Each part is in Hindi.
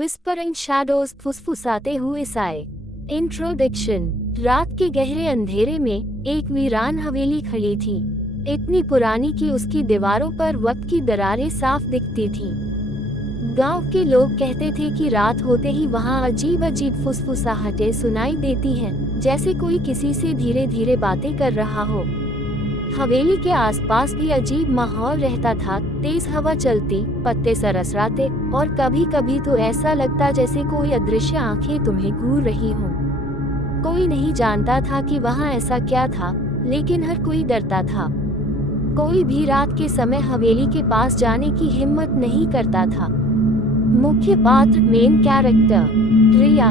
विस्परिंग शैडोज फुसफुसाते हुए साए। इंट्रोडक्शन। रात के गहरे अंधेरे में एक वीरान हवेली खड़ी थी, इतनी पुरानी कि उसकी दीवारों पर वक्त की दरारें साफ दिखती थीं। गांव के लोग कहते थे कि रात होते ही वहां अजीब अजीब फुसफुसाहटें सुनाई देती हैं, जैसे कोई किसी से धीरे धीरे बातें कर रहा हो। हवेली के आसपास भी अजीब माहौल रहता था, तेज हवा चलती, पत्ते सरसराते, और कभी कभी तो ऐसा लगता जैसे कोई अदृश्य आंखें तुम्हें घूर रही हों। कोई नहीं जानता था कि वहां ऐसा क्या था, लेकिन हर कोई डरता था। कोई भी रात के समय हवेली के पास जाने की हिम्मत नहीं करता था। मुख्य पात्र, मेन कैरेक्टर, रिया,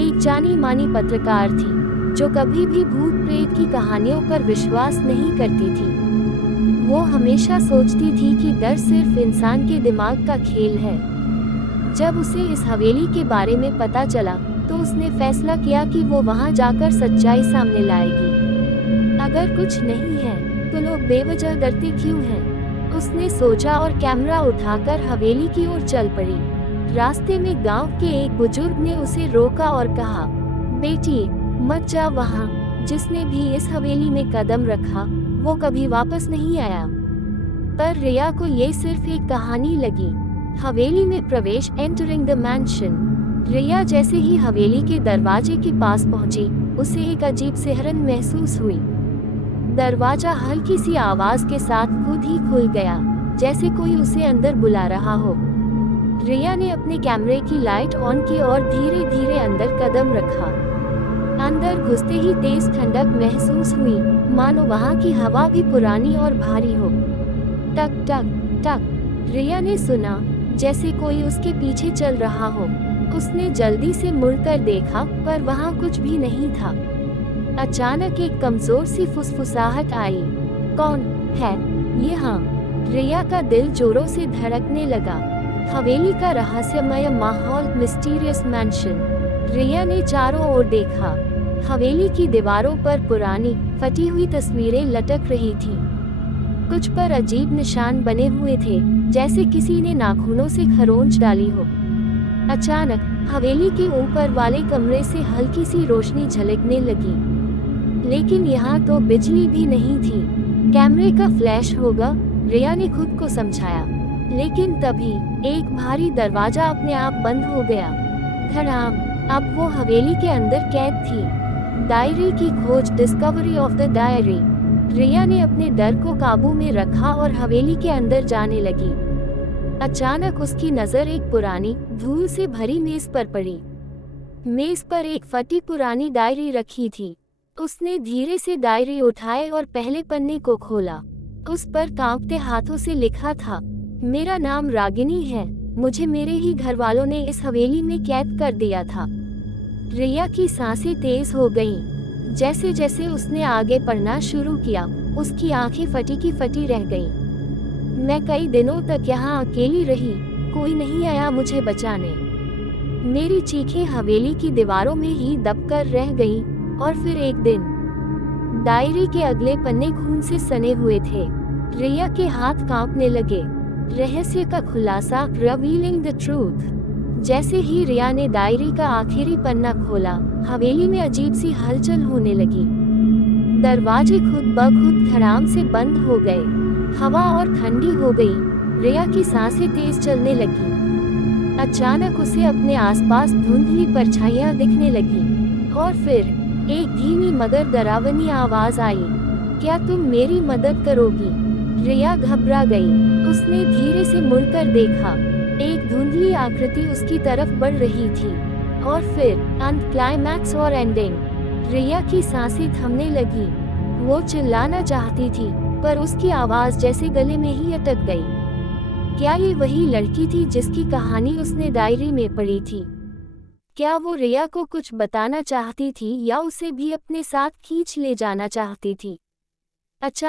एक जानी मानी पत्रकार थी, जो कभी भी भूत प्रेत की कहानियों पर विश्वास नहीं करती थी। वो हमेशा सोचती थी कि डर सिर्फ इंसान के दिमाग का खेल है। जब उसे इस हवेली के बारे में पता चला, तो उसने फैसला किया कि वो वहां जाकर सच्चाई सामने लाएगी। अगर कुछ नहीं है, तो लोग बेवजह डरते क्यों हैं? उसने सोचा और कैमरा उठाकर हवेली की ओर चल पड़ी। रास्ते में गांव के एक बुजुर्ग ने उसे रोका और कहा, बेटी, मत जा वहां। जिसने भी इस हवेली में कदम रखा, वो कभी वापस नहीं आया। पर रिया को ये सिर्फ एक कहानी लगी। हवेली में प्रवेश, एंटरिंग द मैंशन। रिया जैसे ही हवेली के दरवाजे के पास पहुंची, उसे एक अजीब सिहरन महसूस हुई। दरवाजा हल्की सी आवाज के साथ खुद ही खुल गया, जैसे कोई उसे अंदर बुला रहा हो। रिया ने अपने कैमरे की लाइट ऑन की और धीरे धीरे अंदर कदम रखा। अंदर घुसते ही तेज ठंडक महसूस हुई, मानो वहां की हवा भी पुरानी और भारी हो। टक टक टक, रिया ने सुना, जैसे कोई उसके पीछे चल रहा हो। उसने जल्दी से मुड़कर देखा, पर वहां कुछ भी नहीं था। अचानक एक कमजोर सी फुसफुसाहट आई, कौन है यहाँ? रिया का दिल जोरों से धड़कने लगा। हवेली का रहस्यमय माहौल, मिस्टीरियस मैंशन। रिया ने चारों ओर देखा। हवेली की दीवारों पर पुरानी, फटी हुई तस्वीरें लटक रही थीं। कुछ पर अजीब निशान बने हुए थे, जैसे किसी ने नाखूनों से खरोंच डाली हो। अचानक हवेली के ऊपर वाले कमरे से हल्की सी रोशनी झलकने लगी, लेकिन यहाँ तो बिजली भी नहीं थी। कैमरे का फ्लैश होगा, रिया ने खुद को समझाया। लेकिन तभी एक भारी दरवाजा अपने आप बंद हो गया। धड़ाम। अब वो हवेली के अंदर कैद थी। डायरी की खोज, डिस्कवरी ऑफ द डायरी। रिया ने अपने डर को काबू में रखा और हवेली के अंदर जाने लगी। अचानक उसकी नजर एक पुरानी, धूल से भरी मेज पर पड़ी। मेज पर एक फटी पुरानी डायरी रखी थी। उसने धीरे से डायरी उठाई और पहले पन्ने को खोला। उस पर कांपते हाथों से लिखा था, मेरा नाम रागिनी है। मुझे मेरे ही घर वालों ने इस हवेली में कैद कर दिया था। रिया की सांसें तेज हो गईं। जैसे जैसे उसने आगे पढ़ना शुरू किया, उसकी आंखें फटी की फटी रह गईं। मैं कई दिनों तक यहाँ अकेली रही, कोई नहीं आया मुझे बचाने। मेरी चीखें हवेली की दीवारों में ही दबकर रह गईं। और फिर एक दिन, डायरी के अगले पन्ने खून से सने हुए थे। रिया के हाथ कांपने लगे। रहस्य का खुलासा, रिवीलिंग द ट्रूथ। जैसे ही रिया ने डायरी का आखिरी पन्ना खोला, हवेली में अजीब सी हलचल होने लगी। दरवाजे खुद ब खुद धड़ाम से बंद हो गए। हवा और ठंडी हो गई। रिया की सांसें तेज चलने लगी। अचानक उसे अपने आसपास धुंधली परछाइयां दिखने लगी। और फिर एक धीमी मगर डरावनी आवाज आई, क्या तुम मेरी मदद करोगी? रिया घबरा गई। उसने धीरे से मुड़कर देखा। एक धुंधली आकृति उसकी तरफ बढ़ रही थी। और फिर अंत, क्लाइमैक्स और एंडिंग। रिया की सांसें थमने लगी। वो चिल्लाना चाहती थी, पर उसकी आवाज जैसे गले में ही अटक गई। क्या ये वही लड़की थी जिसकी कहानी उसने डायरी में पढ़ी थी? क्या वो रिया को कुछ बताना चाहती थी, या उसे भी अपने साथ खींच ले जाना चाहती थी? अच्छा